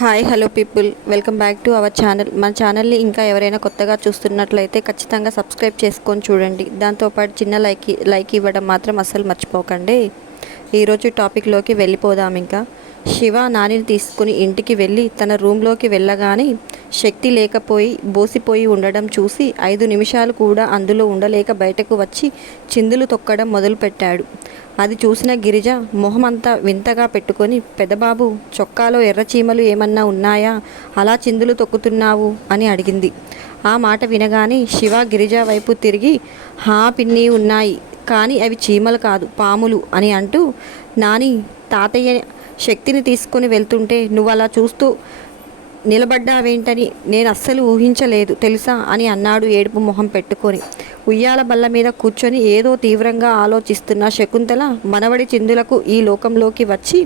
Hi hello people. Welcome back to our channel. మన ఛానల్ని ఇంకా ఎవరైనా కొత్తగా చూస్తున్నట్లయితే ఖచ్చితంగా సబ్స్క్రైబ్ చేసుకొని చూడండి. దాంతోపాటు చిన్న లైక్ లైక్ ఇవ్వడం మాత్రం అస్సలు మర్చిపోకండి. ఈరోజు టాపిక్లోకి వెళ్ళిపోదాం ఇంకా. శివ నానిని తీసుకుని ఇంటికి వెళ్ళి తన రూమ్లోకి వెళ్ళగానే శక్తి లేకపోయి బోసిపోయి ఉండడం చూసి ఐదు నిమిషాలు కూడా అందులో ఉండలేక బయటకు వచ్చి చిందులు తొక్కడం మొదలుపెట్టాడు. అది చూసిన గిరిజ మొహమంతా వింతగా పెట్టుకొని పెదబాబు చొక్కాలో ఎర్రచీమలు ఏమన్నా ఉన్నాయా? అలా చిందులు తొక్కుతున్నావు? అని అడిగింది. ఆ మాట వినగానే శివ గిరిజ వైపు తిరిగి హా పిన్ని ఉన్నాయి కానీ అవి చీమలు కాదు పాములు అని అంటూ నాని తాతయ్య శక్తిని తీసుకొని వెళ్తుంటే నువ్వు అలా చూస్తూ నిలబడ్డావేంటని నేను అస్సలు ఊహించలేదు తెలుసా? అని అన్నాడు ఏడుపు మొహం పెట్టుకొని. ఉయ్యాల బల్ల మీద కూర్చొని ఏదో తీవ్రంగా ఆలోచిస్తున్న శకుంతల మనవడి చిందులకు ఈ లోకంలోకి వచ్చి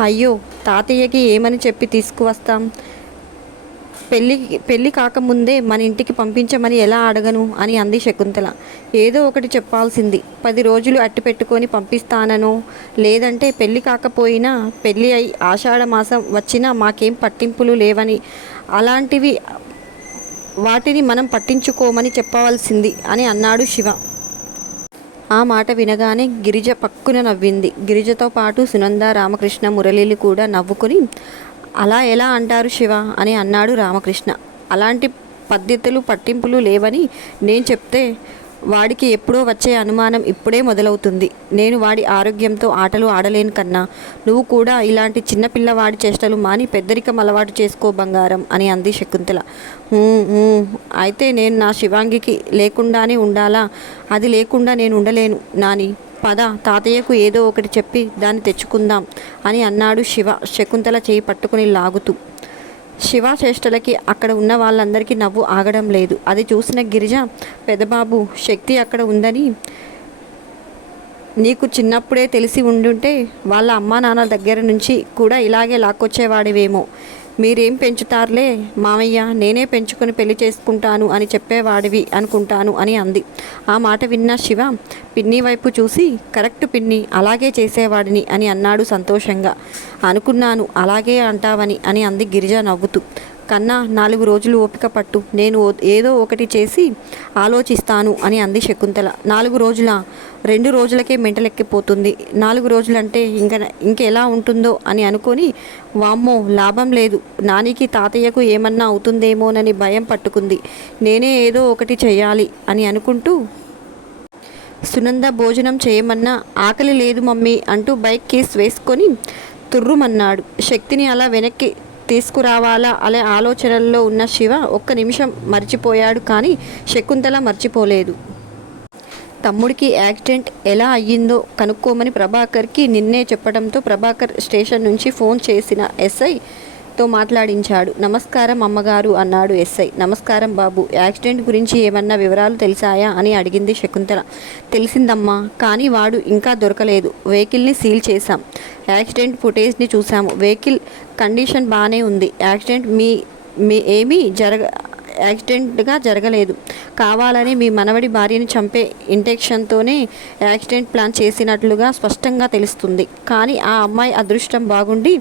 అయ్యో తాతయ్యకి ఏమని చెప్పి తీసుకువస్తాం? పెళ్ళి పెళ్ళి కాకముందే మన ఇంటికి పంపించమని ఎలా అడగను అని అంది శకుంతల. ఏదో ఒకటి చెప్పాల్సింది. పది రోజులు అట్టి పెట్టుకొని పంపిస్తాననో లేదంటే పెళ్ళి కాకపోయినా పెళ్ళి అయి ఆషాఢ మాసం వచ్చినా మాకేం పట్టింపులు లేవని అలాంటివి వాటిని మనం పట్టించుకోమని చెప్పవలసింది అని అన్నాడు శివ. ఆ మాట వినగానే గిరిజ పక్కున నవ్వింది. గిరిజతో పాటు సునంద రామకృష్ణ మురళీలు కూడా నవ్వుకుని అలా ఎలా అంటారు శివ అని అన్నాడు రామకృష్ణ. అలాంటి పద్ధతులు పట్టింపులు లేవని నేను చెప్తే వాడికి ఎప్పుడో వచ్చే అనుమానం ఇప్పుడే మొదలవుతుంది. నేను వాడి ఆరోగ్యంతో ఆటలు ఆడలేను కన్నా. నువ్వు కూడా ఇలాంటి చిన్నపిల్లవాడి చేష్టలు మాని పెద్దరికం అలవాటు చేసుకో బంగారం అని అంది శకుంతల. అయితే నేను నా శివాంగికి లేకుండానే ఉండాలా? అది లేకుండా నేను ఉండలేను నాని. పద తాతయ్యకు ఏదో ఒకటి చెప్పి దాన్ని తెచ్చుకుందాం అని అన్నాడు శివ శకుంతల చేయి పట్టుకుని లాగుతూ. శివ చేష్టలకి అక్కడ ఉన్న వాళ్ళందరికీ నవ్వు ఆగడం లేదు. అది చూసిన గిరిజ పెదబాబు శక్తి అక్కడ ఉందని నీకు చిన్నప్పుడే తెలిసి ఉండుంటే వాళ్ళ అమ్మా నాన్న దగ్గర నుంచి కూడా ఇలాగే లాక్కొచ్చేవాడివేమో. మీరేం పెంచుతారులే? మామయ్య నేనే పెంచుకొని పెళ్ళి చేసుకుంటాను అని చెప్పేవాడివి అనుకుంటాను అని అంది. ఆ మాట విన్న శివ పిన్ని వైపు చూసి కరెక్ట్ పిన్ని అలాగే చేసేవాడిని అని అన్నాడు సంతోషంగా. అనుకున్నాను అలాగే అంటావని అని అంది గిరిజ నవ్వుతూ. కన్నా నాలుగు రోజులు ఓపిక పట్టు. నేను ఓ- ఏదో ఒకటి చేసి ఆలోచిస్తాను అని అంది శకుంతల. నాలుగు రోజుల? రెండు రోజులకే మెంటలెక్కిపోతుంది. నాలుగు రోజులంటే ఇంక ఇంకెలా ఉంటుందో అని అనుకొని వామ్మో లాభం లేదు. నానికి తాతయ్యకు ఏమన్నా అవుతుందేమోనని భయం పట్టుకుంది. నేనే ఏదో ఒకటి చేయాలి అని అనుకుంటూ సునంద భోజనం చేయమన్నా ఆకలి లేదు మమ్మీ అంటూ బైక్ కేస్ వేసుకొని తుర్రుమన్నాడు. శక్తిని అలా వెనక్కి తీసుకురావాలా అనే ఆలోచనల్లో ఉన్న శివ ఒక్క నిమిషం మర్చిపోయాడు కానీ శకుంతల మర్చిపోలేదు. తమ్ముడికి యాక్సిడెంట్ ఎలా అయ్యిందో కనుక్కోమని ప్రభాకర్కి నిన్నే చెప్పడంతో ప్రభాకర్ స్టేషన్ నుంచి ఫోన్ చేసిన ఎస్ఐ తో మాట్లాడించాడు. నమస్కారం అమ్మగారు అన్నాడు ఎస్ఐ. నమస్కారం బాబు యాక్సిడెంట్ గురించి ఏమన్నా వివరాలు తెలిసాయా? అని అడిగింది శకుంతల. తెలిసిందమ్మా కానీ వాడు ఇంకా దొరకలేదు. వెహికల్ని సీల్ చేశాం. యాక్సిడెంట్ ఫుటేజ్ని చూసాము వెహికల్ కండిషన్ బాగానే ఉంది. యాక్సిడెంట్ మీ మీ ఏమీ జరగ యాక్సిడెంట్గా జరగలేదు. కావాలని మీ మనవడి భార్యని చంపే ఇంటెక్షన్తోనే యాక్సిడెంట్ ప్లాన్ చేసినట్లుగా స్పష్టంగా తెలుస్తుంది. కానీ ఆ అమ్మాయి అదృష్టం బాగుండి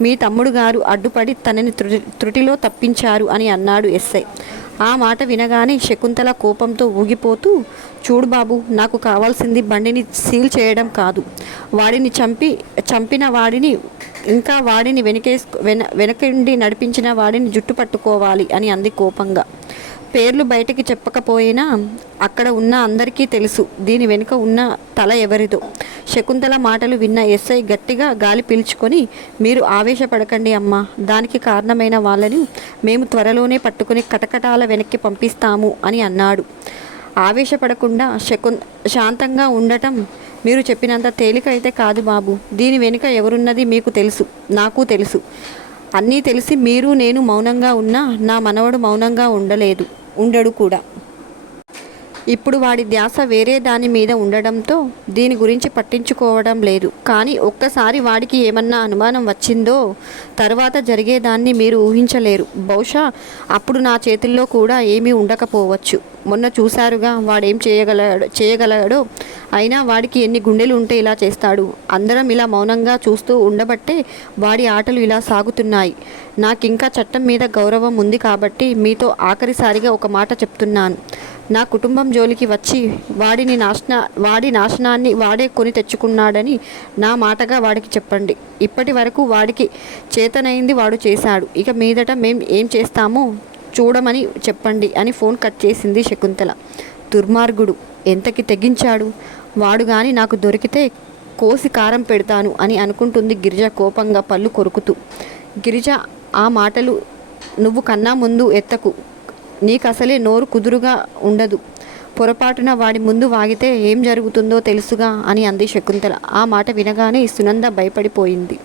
మీ తమ్ముడు గారు అడ్డుపడి తనని త్రుటి త్రుటిలో తప్పించారు అని అన్నాడు ఎస్ఐ. ఆ మాట వినగానే శకుంతల కోపంతో ఊగిపోతూ చూడు బాబు నాకు కావాల్సింది బండిని సీల్ చేయడం కాదు. వాడిని చంపి చంపిన వాడిని ఇంకా వాడిని వెనకేసు వెన వెనకండి నడిపించిన వాడిని జుట్టు పట్టుకోవాలి అని అంది కోపంగా. పేర్లు బయటకి చెప్పకపోయినా అక్కడ ఉన్న అందరికీ తెలుసు. దీని వెనుక ఉన్న తల ఎవరిదో. శకుంతల మాటలు విన్న ఎస్ఐ గట్టిగా గాలి పీల్చుకొని మీరు ఆవేశపడకండి అమ్మా దానికి కారణమైన వాళ్ళని మేము త్వరలోనే పట్టుకుని కటకటాల వెనక్కి పంపిస్తాము అని అన్నాడు. ఆవేశపడకుండా శకున్ శాంతంగా ఉండటం మీరు చెప్పినంత తేలిక అయితే కాదు బాబు. దీని వెనుక ఎవరున్నది మీకు తెలుసు నాకు తెలుసు. అన్నీ తెలిసి మీరు నేను మౌనంగా ఉన్నా నా మనవడు మౌనంగా ఉండలేదు. ఉండడు కూడా. ఇప్పుడు వాడి ధ్యాస వేరే దాని మీద ఉండడంతో దీని గురించి పట్టించుకోవడం లేదు. కానీ ఒక్కసారి వాడికి ఏమన్నా అనుమానం వచ్చిందో తర్వాత జరిగేదాన్ని మీరు ఊహించలేరు. బహుశా అప్పుడు నా చేతుల్లో కూడా ఏమీ ఉండకపోవచ్చు. మొన్న చూశారుగా వాడేం చేయగలడో చేయగలడో? అయినా వాడికి ఎన్ని గుండెలు ఉంటే ఇలా చేస్తాడు. అందరం ఇలా మౌనంగా చూస్తూ ఉండబట్టే వాడి ఆటలు ఇలా సాగుతున్నాయి. నాకింకా చట్టం మీద గౌరవం ఉంది కాబట్టి మీతో ఆఖరిసారిగా ఒక మాట చెప్తున్నాను. నా కుటుంబం జోలికి వచ్చి వాడిని నాశన వాడి నాశనాన్ని వాడే కొని తెచ్చుకున్నాడని నా మాటగా వాడికి చెప్పండి. ఇప్పటి వరకు వాడికి చేతనైంది వాడు చేశాడు. ఇక మీదట మేం ఏం చేస్తామో చూడమని చెప్పండి అని ఫోన్ కట్ చేసింది శకుంతల. దుర్మార్గుడు ఎంతకి తెగించాడు? వాడు గాని నాకు దొరికితే కోసి కారం పెడతాను అని అనుకుంటుంది గిరిజ కోపంగా పళ్ళు కొరుకుతూ. గిరిజ ఆ మాటలు నువ్వు కన్నా ముందు ఎత్తకు. నీకు అసలే నోరు కుదురుగా ఉండదు. పొరపాటున వాడి ముందు వాగితే ఏం జరుగుతుందో తెలుసుగా అని అంది శకుంతల. ఆ మాట వినగానే సునంద భయపడిపోయింది.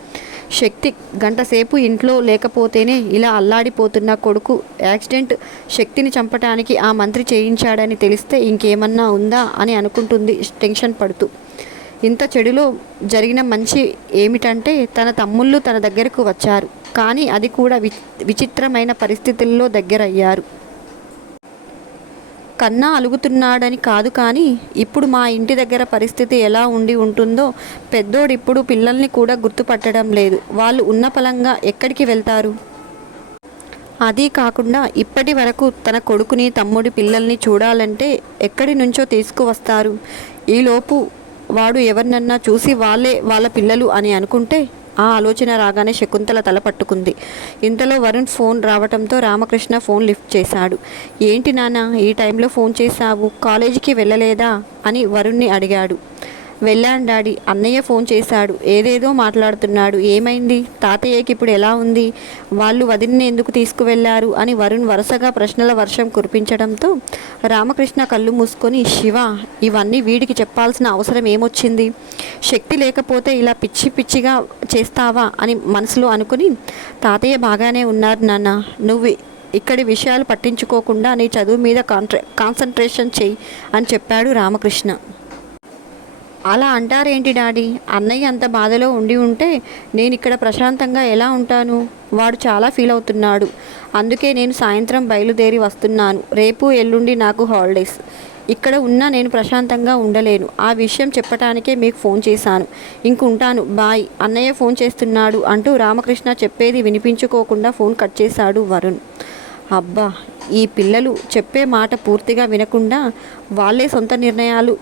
శక్తి గంటసేపు ఇంట్లో లేకపోతేనే ఇలా అల్లాడిపోతున్న కొడుకు యాక్సిడెంట్ శక్తిని చంపటానికి ఆ మంత్రి చేయించాడని తెలిస్తే ఇంకేమన్నా ఉందా అని అనుకుంటుంది టెన్షన్ పడుతూ. ఇంత చెడులో జరిగిన మంచి ఏమిటంటే తన తమ్ముళ్ళు తన దగ్గరకు వచ్చారు. కానీ అది కూడా వి విచిత్రమైన పరిస్థితుల్లో దగ్గరయ్యారు. కన్నా అలుగుతున్నాడని కాదు కానీ ఇప్పుడు మా ఇంటి దగ్గర పరిస్థితి ఎలా ఉండి ఉంటుందో పెద్దోడిప్పుడు పిల్లల్ని కూడా గుర్తుపట్టడం లేదు. వాళ్ళు ఉన్న పలంగా ఎక్కడికి వెళ్తారు? అది కాకుండా ఇప్పటి వరకు తన కొడుకుని తమ్ముడి పిల్లల్ని చూడాలంటే ఎక్కడి నుంచో తీసుకువస్తారు. ఈలోపు వాడు ఎవరినన్నా చూసి వాళ్ళే వాళ్ళ పిల్లలు అని అనుకుంటే ఆ ఆలోచన రాగానే శకుంతల తల పట్టుకుంది. ఇంతలో వరుణ్ ఫోన్ రావటంతో రామకృష్ణ ఫోన్ లిఫ్ట్ చేశాడు. ఏంటి నాన్న ఈ టైంలో ఫోన్ చేశావు? కాలేజీకి వెళ్ళలేదా? అని వరుణ్ణి అడిగాడు. వెళ్ళాను డాడీ. అన్నయ్య ఫోన్ చేశాడు. ఏదేదో మాట్లాడుతున్నాడు. ఏమైంది? తాతయ్యకి ఇప్పుడు ఎలా ఉంది? వాళ్ళు వదిన్ని ఎందుకు తీసుకువెళ్ళారు? అని వరుణ్ వరుసగా ప్రశ్నల వర్షం కురిపించడంతో రామకృష్ణ కళ్ళు మూసుకొని శివ ఇవన్నీ వీడికి చెప్పాల్సిన అవసరం ఏమొచ్చింది? శక్తి లేకపోతే ఇలా పిచ్చి పిచ్చిగా చేస్తావా? అని మనసులో అనుకుని తాతయ్య బాగానే ఉన్నారు నాన్న. నువ్వు ఇక్కడి విషయాలు పట్టించుకోకుండా నీ చదువు మీద కాన్ట్రే కాన్సన్ట్రేషన్ చెయ్యి అని చెప్పాడు రామకృష్ణ. అలా అంటారేంటి డాడీ? అన్నయ్య అంత బాధలో ఉండి ఉంటే నేను ఇక్కడ ప్రశాంతంగా ఎలా ఉంటాను? వాడు చాలా ఫీల్ అవుతున్నాడు. అందుకే నేను సాయంత్రం బయలుదేరి వస్తున్నాను. రేపు ఎల్లుండి నాకు హాలిడేస్. ఇక్కడ ఉన్నా నేను ప్రశాంతంగా ఉండలేను. ఆ విషయం చెప్పటానికే మీకు ఫోన్ చేశాను. ఇంకుంటాను బాయ్. అన్నయ్య ఫోన్ చేస్తున్నాడు అంటూ రామకృష్ణ చెప్పేది వినిపించుకోకుండా ఫోన్ కట్ చేశాడు వరుణ్. అబ్బా ఈ పిల్లలు చెప్పే మాట పూర్తిగా వినకుండా వాళ్ళే సొంత నిర్ణయాలు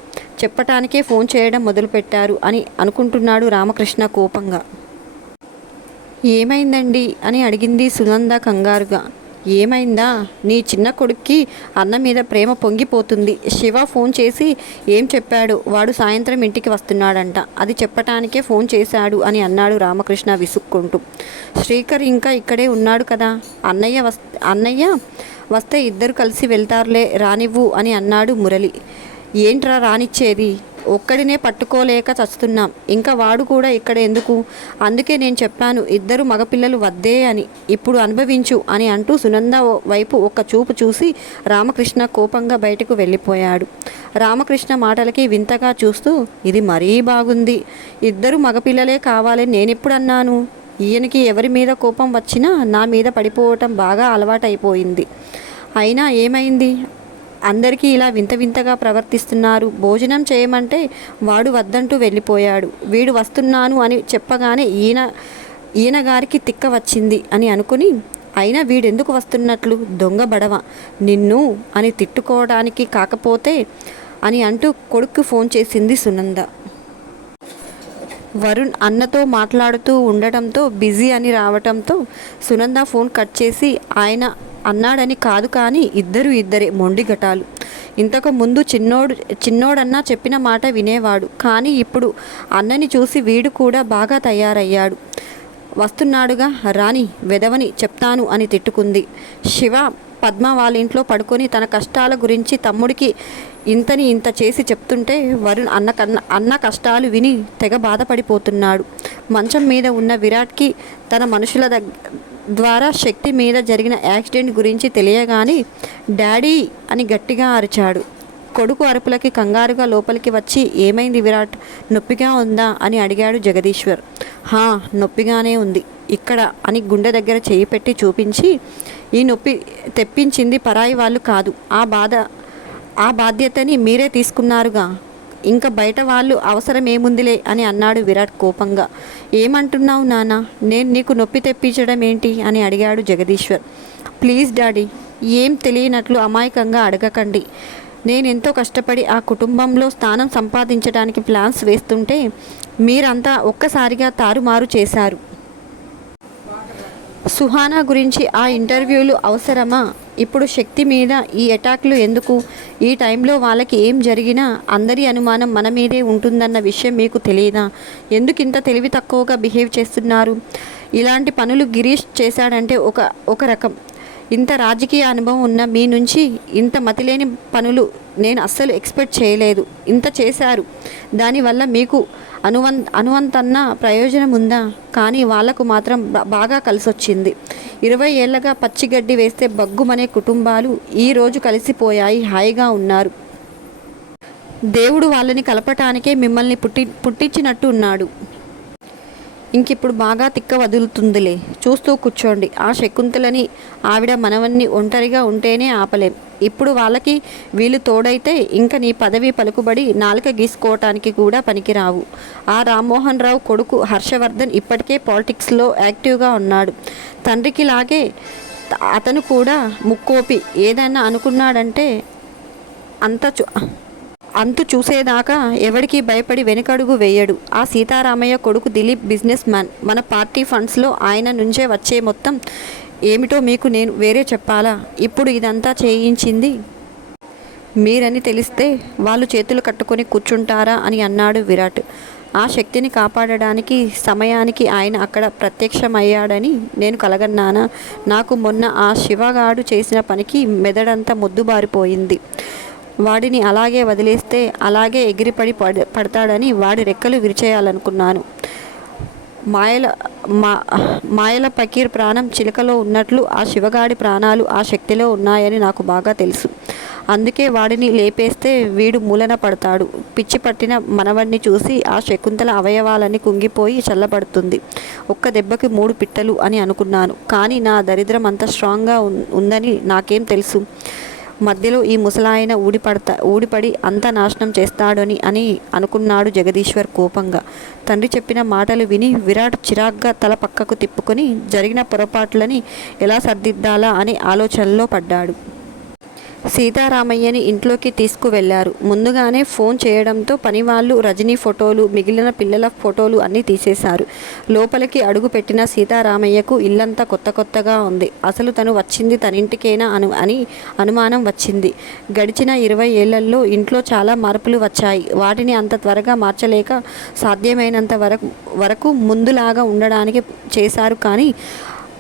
చెప్పటానికే ఫోన్ చేయడం మొదలుపెట్టారు అని అనుకుంటున్నాడు రామకృష్ణ కోపంగా. ఏమైందండి? అని అడిగింది సునంద కంగారుగా. ఏమైందా? నీ చిన్న కొడుక్కి అన్న మీద ప్రేమ పొంగిపోతుంది. శివ ఫోన్ చేసి ఏం చెప్పాడు? వాడు సాయంత్రం ఇంటికి వస్తున్నాడంట. అది చెప్పటానికే ఫోన్ చేశాడు అని అన్నాడు రామకృష్ణ విసుక్కుంటూ. శ్రీకర్ ఇంకా ఇక్కడే ఉన్నాడు కదా? అన్నయ్య వస్ అన్నయ్య? వస్తే ఇద్దరు కలిసి వెళ్తారులే రానివ్వు అని అన్నాడు మురళి. ఏంట్రా రానిచ్చేది? ఒక్కడినే పట్టుకోలేక చస్తున్నాం. ఇంకా వాడు కూడా ఇక్కడ ఎందుకు? అందుకే నేను చెప్పాను ఇద్దరు మగపిల్లలు వద్దే అని. ఇప్పుడు అనుభవించు అని అంటూ సునంద వైపు ఒక చూపు చూసి రామకృష్ణ కోపంగా బయటకు వెళ్ళిపోయాడు. రామకృష్ణ మాటలకి వింతగా చూస్తూ ఇది మరీ బాగుంది. ఇద్దరు మగపిల్లలే కావాలని నేనెప్పుడు అన్నాను? ఈయనకి ఎవరి మీద కోపం వచ్చినా నా మీద పడిపోవటం బాగా అలవాటైపోయింది. అయినా ఏమైంది? అందరికీ ఇలా వింత వింతగా ప్రవర్తిస్తున్నారు. భోజనం చేయమంటే వాడు వద్దంటూ వెళ్ళిపోయాడు. వీడు వస్తున్నాను అని చెప్పగానే ఈయన ఈయన గారికి తిక్క వచ్చింది అని అనుకుని అయినా వీడెందుకు వస్తున్నట్లు? దొంగ బడవ. నిన్ను అని తిట్టుకోవడానికి కాకపోతే అని అంటూ కొడుకు ఫోన్ చేసింది సునంద. వరుణ్ అన్నతో మాట్లాడుతూ ఉండటంతో బిజీ అని రావటంతో సునంద ఫోన్ కట్ చేసి ఆయన అన్నాడని కాదు కానీ ఇద్దరు ఇద్దరే మొండిఘటాలు ఇంతకు ముందు చిన్నోడు చిన్నోడన్నా చెప్పిన మాట వినేవాడు. కానీ ఇప్పుడు అన్నని చూసి వీడు కూడా బాగా తయారయ్యాడు. వస్తున్నాడుగా రాణి వెదవని చెప్తాను అని తిట్టుకుంది. శివ పద్మ వాళ్ళ ఇంట్లో పడుకొని తన కష్టాల గురించి తమ్ముడికి ఇంతని ఇంత చేసి చెప్తుంటే వరుణ్ అన్న కన్న అన్న కష్టాలు విని తెగ బాధపడిపోతున్నాడు. మంచం మీద ఉన్న విరాట్కి తన మనుషుల దగ్గర ద్వారా శక్తి మీద జరిగిన యాక్సిడెంట్ గురించి తెలియగానే డాడీ అని గట్టిగా అరిచాడు. కొడుకు అరుపులకి కంగారుగా లోపలికి వచ్చి ఏమైంది విరాట్? నొప్పిగా ఉందా? అని అడిగాడు జగదీశ్వర్. హా నొప్పిగానే ఉంది. ఇక్కడ అని గుండె దగ్గర చేయి పెట్టి చూపించి ఈ నొప్పి తెప్పించింది పరాయి వాళ్ళు కాదు. ఆ బాధ ఆ బాధ్యతని మీరే తీసుకున్నారుగా. ఇంకా బయట వాళ్ళు అవసరం ఏముందిలే అని అన్నాడు విరాట్ కోపంగా. ఏమంటున్నావు నాన్న నేను నీకు నొప్పి తెప్పించడం ఏంటి? అని అడిగాడు జగదీశ్వర్. ప్లీజ్ డాడీ ఏం తెలియనట్లు అమాయకంగా అడగకండి. నేను ఎంతో కష్టపడి ఆ కుటుంబంలో స్థానం సంపాదించడానికి ప్లాన్స్ వేస్తుంటే మీరంతా ఒక్కసారిగా తారుమారు చేశారు. సుహానా గురించి ఆ ఇంటర్వ్యూలు అవసరమా? ఇప్పుడు శక్తి మీద ఈ అటాక్లు ఎందుకు? ఈ టైంలో వాళ్ళకి ఏం జరిగినా అందరి అనుమానం మన మీదే ఉంటుందన్న విషయం మీకు తెలియదా? ఎందుకు ఇంత తెలివి తక్కువగా బిహేవ్ చేస్తున్నారు? ఇలాంటి పనులు గిరీష్ చేశాడంటే ఒక ఒక రకం. ఇంత రాజకీయ అనుభవం ఉన్న మీ నుంచి ఇంత మతిలేని పనులు నేను అస్సలు ఎక్స్పెక్ట్ చేయలేదు. ఇంత చేశారు. దానివల్ల మీకు అనువన్ అనువంతన్న ప్రయోజనం ఉందా? కానీ వాళ్ళకు మాత్రం బాగా కలిసొచ్చింది. ఇరవై ఏళ్ళగా పచ్చిగడ్డి వేస్తే బగ్గుమనే కుటుంబాలు ఈరోజు కలిసిపోయాయి హాయిగా ఉన్నారు. దేవుడు వాళ్ళని కలపటానికే మిమ్మల్ని పుట్టి పుట్టించినట్టు ఉన్నాడు. ఇంకిప్పుడు బాగా తిక్క వదులుతుందిలే. చూస్తూ కూర్చోండి. ఆ శకుంతలని ఆవిడ మనవన్ని ఒంటరిగా ఉంటేనే ఆపలేం. ఇప్పుడు వాళ్ళకి వీళ్ళు తోడైతే ఇంకా నీ పదవి పలుకుబడి నాలుక గీసుకోవటానికి కూడా పనికిరావు. ఆ రామ్మోహన్ రావు కొడుకు హర్షవర్ధన్ ఇప్పటికే పాలిటిక్స్లో యాక్టివ్గా ఉన్నాడు. తండ్రికి లాగే అతను కూడా ముక్కోపి. ఏదైనా అనుకున్నాడంటే అంత చూ అంతు చూసేదాకా ఎవడికి భయపడి వెనుకడుగు వేయడు. ఆ సీతారామయ్య కొడుకు దిలీప్ బిజినెస్ మ్యాన్. మన పార్టీ ఫండ్స్లో ఆయన నుంచే వచ్చే మొత్తం ఏమిటో మీకు నేను వేరే చెప్పాలా? ఇప్పుడు ఇదంతా చేయించింది మీరని తెలిస్తే వాళ్ళు చేతులు కట్టుకొని కూర్చుంటారా అని అన్నాడు విరాట్. ఆ శక్తిని కాపాడడానికి సమయానికి ఆయన అక్కడ ప్రత్యక్షమయ్యాడని నేను కలగన్నానా? నాకు మొన్న ఆ శివగాడు చేసిన పనికి మెదడంతా మొద్దుబారిపోయింది. వాడిని అలాగే వదిలేస్తే అలాగే ఎగిరిపడి పడ పడతాడని వాడి రెక్కలు విరిచేయాలనుకున్నాను. మాయల మా మాయల పకీర్ ప్రాణం చిలకలో ఉన్నట్లు ఆ శివగాడి ప్రాణాలు ఆ శక్తిలో ఉన్నాయని నాకు బాగా తెలుసు. అందుకే వాడిని లేపేస్తే వీడు మూలన పడతాడు. పిచ్చి పట్టిన మనవడిని చూసి ఆ శకుంతల అవయవాలని కుంగిపోయి చల్లబడుతుంది. ఒక్క దెబ్బకి మూడు పిట్టలు అని అనుకున్నాను. కానీ నా దరిద్రం అంత స్ట్రాంగ్గా ఉందని నాకేం తెలుసు. మధ్యలో ఈ ముసలాయన ఊడిపడతా ఊడిపడి అంతా నాశనం చేస్తాడని అని అనుకున్నాడు జగదీశ్వర్ కోపంగా. తండ్రి చెప్పిన మాటలు విని విరాట్ చిరాగ్గా తల పక్కకు తిప్పుకొని జరిగిన పొరపాట్లని ఎలా సర్దిద్దాలా అని ఆలోచనలో పడ్డాడు. సీతారామయ్యని ఇంట్లోకి తీసుకువెళ్ళారు. ముందుగానే ఫోన్ చేయడంతో పనివాళ్ళు రజనీ ఫోటోలు మిగిలిన పిల్లల ఫోటోలు అన్నీ తీసేశారు. లోపలికి అడుగు పెట్టిన సీతారామయ్యకు ఇల్లంతా కొత్త కొత్తగా ఉంది. అసలు తను వచ్చింది తనింటికేనా అను అని అనుమానం వచ్చింది. గడిచిన ఇరవై ఏళ్ళలో ఇంట్లో చాలా మార్పులు వచ్చాయి. వాటిని అంత త్వరగా మార్చలేక సాధ్యమైనంత వరకు వరకు ముందులాగా ఉండడానికి చేశారు కానీ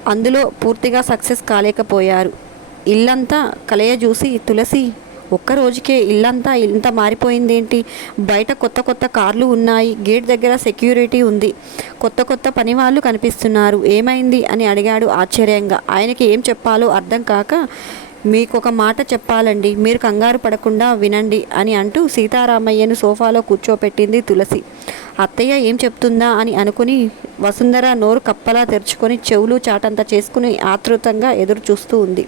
అందులో పూర్తిగా సక్సెస్ కాలేకపోయారు. ఇల్లంతా కలయ చూసి తులసి ఒక్క రోజుకే ఇల్లంతా ఇంత మారిపోయిందేంటి? బయట కొత్త కొత్త కార్లు ఉన్నాయి గేట్ దగ్గర సెక్యూరిటీ ఉంది. కొత్త కొత్త పని వాళ్ళు కనిపిస్తున్నారు. ఏమైంది? అని అడిగాడు ఆశ్చర్యంగా. ఆయనకి ఏం చెప్పాలో అర్థం కాక మీకు ఒక మాట చెప్పాలండి. మీరు కంగారు పడకుండా వినండి అని అంటూ సీతారామయ్యను సోఫాలో కూర్చోపెట్టింది తులసి. అత్తయ్య ఏం చెప్తుందా? అని అనుకుని వసుంధర నోరు కప్పలా తెరుచుకొని చెవులు చాటంత చేసుకుని ఆతృతంగా ఎదురు చూస్తూ ఉంది.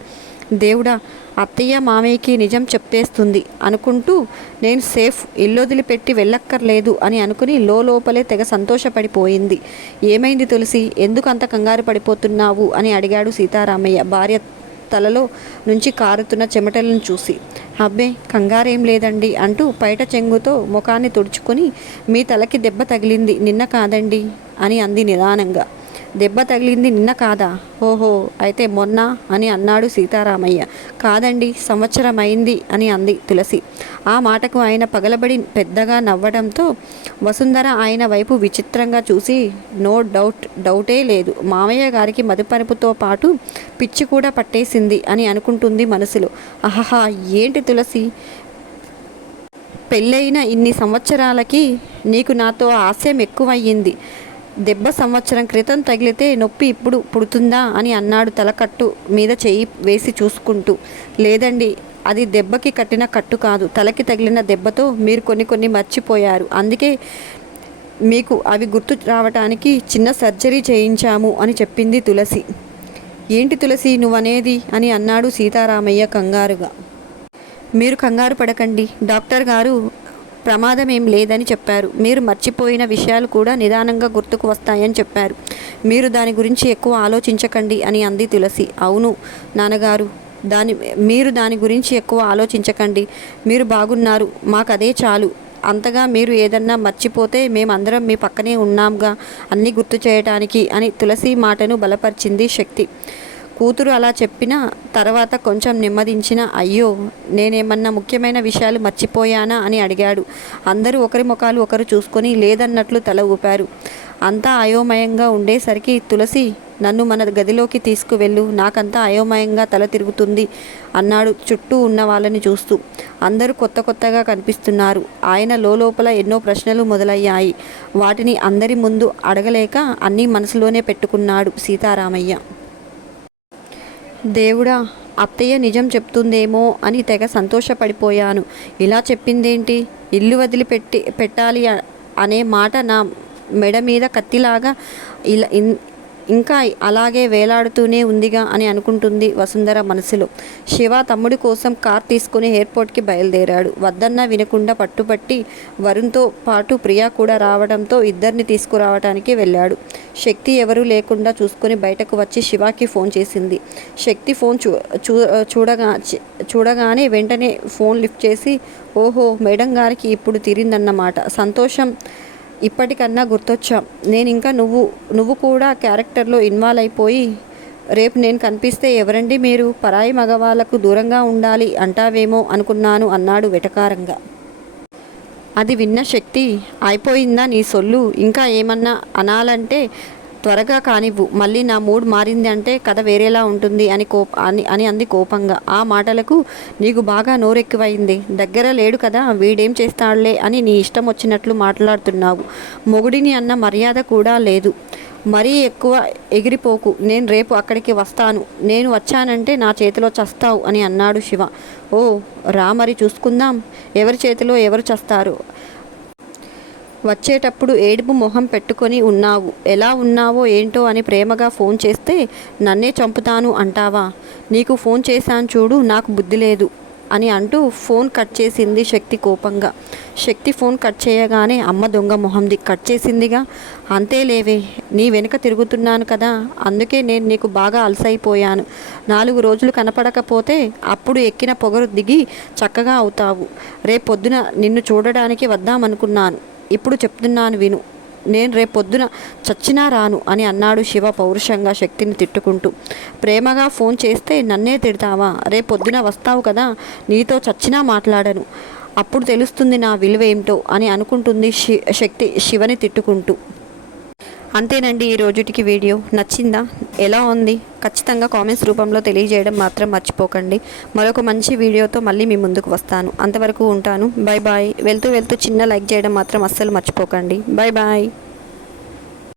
దేవుడా అత్తయ్య మామయ్యకి నిజం చెప్పేస్తుంది అనుకుంటూ నేను సేఫ్ ఇల్లొదిలిపెట్టి వెళ్ళక్కర్లేదు అని అనుకుని లోపలే తెగ సంతోషపడిపోయింది. ఏమైంది తులసి? ఎందుకు అంత కంగారు పడిపోతున్నావు? అని అడిగాడు సీతారామయ్య భార్య తలలో నుంచి కారుతున్న చెమటలను చూసి. అబ్బే కంగారేం లేదండి అంటూ పైట చెంగుతో ముఖాన్ని తుడుచుకొని మీ తలకి దెబ్బ తగిలింది నిన్న కాదండి అని అంది నిదానంగా. దెబ్బ తగిలింది నిన్న కాదా? ఓహో అయితే మొన్న అని అన్నాడు సీతారామయ్య. కాదండి సంవత్సరం అయింది అని అంది తులసి. ఆ మాటకు ఆయన పగలబడి పెద్దగా నవ్వడంతో వసుంధర ఆయన వైపు విచిత్రంగా చూసి నో డౌట్ డౌటే లేదు. మామయ్య గారికి మదుపరుపుతో పాటు పిచ్చి కూడా పట్టేసింది అని అనుకుంటుంది మనసులో. ఆహా ఏంటి తులసి? పెళ్ళైన ఇన్ని సంవత్సరాలకి నీకు నాతో ఆశయం ఎక్కువయ్యింది. దెబ్బ సంవత్సరం క్రితం తగిలితే నొప్పి ఇప్పుడు పుడుతుందా అని అన్నాడు తలకట్టు మీద చేయి వేసి చూసుకుంటూ. లేదండి అది దెబ్బకి కట్టిన కట్టు కాదు తలకి తగిలిన దెబ్బతో మీరు కొన్ని కొన్ని మర్చిపోయారు. అందుకే మీకు అవి గుర్తు రావటానికి చిన్న సర్జరీ చేయించాము అని చెప్పింది తులసి. ఏంటి తులసి నువ్వనేది? అని అన్నాడు సీతారామయ్య కంగారుగా. మీరు కంగారు పడకండి డాక్టర్ గారు ప్రమాదం ఏం లేదని చెప్పారు. మీరు మర్చిపోయిన విషయాలు కూడా నిదానంగా గుర్తుకు వస్తాయని చెప్పారు. మీరు దాని గురించి ఎక్కువ ఆలోచించకండి అని అంది తులసి. అవును నాన్నగారు దాని మీరు దాని గురించి ఎక్కువ ఆలోచించకండి. మీరు బాగున్నారు మాకు అదే చాలు. అంతగా మీరు ఏదన్నా మర్చిపోతే మేమందరం మీ పక్కనే ఉన్నాంగా అన్నీ గుర్తు చేయటానికి అని తులసి మాటను బలపరిచింది శక్తి. కూతురు అలా చెప్పిన తర్వాత కొంచెం నెమ్మదించిన అయ్యో నేనేమన్నా ముఖ్యమైన విషయాలు మర్చిపోయానా? అని అడిగాడు. అందరూ ఒకరి ముఖాలు ఒకరు చూసుకొని లేదన్నట్లు తల ఊపారు. అంతా అయోమయంగా ఉండేసరికి తులసి నన్ను మన గదిలోకి తీసుకువెళ్ళు. నాకంతా అయోమయంగా తల తిరుగుతుంది అన్నాడు చుట్టూ ఉన్న వాళ్ళని చూస్తూ. అందరూ కొత్త కొత్తగా కనిపిస్తున్నారు. ఆయన లోపల ఎన్నో ప్రశ్నలు మొదలయ్యాయి. వాటిని అందరి ముందు అడగలేక అన్నీ మనసులోనే పెట్టుకున్నాడు సీతారామయ్య. దేవుడా అత్తయ్య నిజం చెప్తుందేమో అని తెగ సంతోషపడిపోయాను. ఇలా చెప్పిందేంటి? ఇల్లు వదిలిపెట్టి పెట్టాలి అనే మాట నా మెడ మీద కత్తిలాగా ఇలా ఇన్- ఇంకా అలాగే వేలాడుతూనే ఉందిగా అని అనుకుంటుంది వసుంధర మనసులో. శివ తమ్ముడి కోసం కార్ తీసుకుని ఎయిర్పోర్ట్కి బయలుదేరాడు. వద్దన్నా వినకుండా పట్టుబట్టి వరుణ్తో పాటు ప్రియా కూడా రావడంతో ఇద్దరిని తీసుకురావడానికి వెళ్ళాడు. శక్తి ఎవరూ లేకుండా చూసుకొని బయటకు వచ్చి శివాకి ఫోన్ చేసింది. శక్తి ఫోన్ చూ చూ చూడగా చూడగానే వెంటనే ఫోన్ లిఫ్ట్ చేసి ఓహో మేడం గారికి ఇప్పుడు తీరిందన్నమాట. సంతోషం ఇప్పటికన్నా గుర్తొచ్చాం. నేను ఇంకా నువ్వు నువ్వు కూడా క్యారెక్టర్లో ఇన్వాల్వ్ అయిపోయి రేపు నేను కనిపిస్తే ఎవరండి మీరు? పరాయి మగవాళ్ళకు దూరంగా ఉండాలి అంటావేమో అనుకున్నాను అన్నాడు వెటకారంగా. అది విన్న శక్తి అయిపోయిందా నీ సొల్లు? ఇంకా ఏమన్నా అనాలంటే త్వరగా కానివ్వు. మళ్ళీ నా మూడ్ మారింది అంటే కథ వేరేలా ఉంటుంది అని కోప అని అని అంది కోపంగా. ఆ మాటలకు నీకు బాగా నోరెక్కువైంది. దగ్గర లేడు కదా వీడేం చేస్తాడులే అని నీ ఇష్టం వచ్చినట్లు మాట్లాడుతున్నావు. మొగుడిని అన్న మర్యాద కూడా లేదు. మరీ ఎక్కువ ఎగిరిపోకు. నేను రేపు అక్కడికి వస్తాను. నేను వచ్చానంటే నా చేతిలో చస్తావు అని అన్నాడు శివ. ఓ రా మరి చూసుకుందాం. ఎవరి చేతిలో ఎవరు చస్తారు? వచ్చేటప్పుడు ఏడుపు మొహం పెట్టుకొని ఉన్నావు. ఎలా ఉన్నావో ఏంటో అని ప్రేమగా ఫోన్ చేస్తే నన్నే చంపుతాను అంటావా? నీకు ఫోన్ చేశాను చూడు నాకు బుద్ధి లేదు అని అంటూ ఫోన్ కట్ చేసింది శక్తి కోపంగా. శక్తి ఫోన్ కట్ చేయగానే అమ్మ దొంగ మొహంది. కట్ చేసిందిగా? అంతే లేవే నీ వెనుక తిరుగుతున్నాను కదా అందుకే నేను నీకు బాగా అలసైపోయాను. నాలుగు రోజులు కనపడకపోతే అప్పుడు ఎక్కిన పొగరు దిగి చక్కగా అవుతావు. రేపొద్దున నిన్ను చూడడానికి వద్దామనుకున్నాను. ఇప్పుడు చెప్తున్నాను విను. నేను రేపొద్దున చచ్చినా రాను అని అన్నాడు శివ పౌరుషంగా శక్తిని తిట్టుకుంటూ. ప్రేమగా ఫోన్ చేస్తే నన్నే తిడతావా? రేపొద్దున వస్తావు కదా? నీతో చచ్చినా మాట్లాడను. అప్పుడు తెలుస్తుంది నా విలువ ఏమిటో అని అనుకుంటుంది శి శక్తి శివని తిట్టుకుంటూ. అంతేనండి ఈ రోజుటికి వీడియో. నచ్చిందా? ఎలా ఉంది? ఖచ్చితంగా కామెంట్స్ రూపంలో తెలియజేయడం మాత్రం మర్చిపోకండి. మరొక మంచి వీడియోతో మళ్ళీ మీ ముందుకు వస్తాను. అంతవరకు ఉంటాను. బాయ్ బాయ్ వెళ్తూ వెళ్తూ చిన్న లైక్ చేయడం మాత్రం అస్సలు మర్చిపోకండి. Bye bye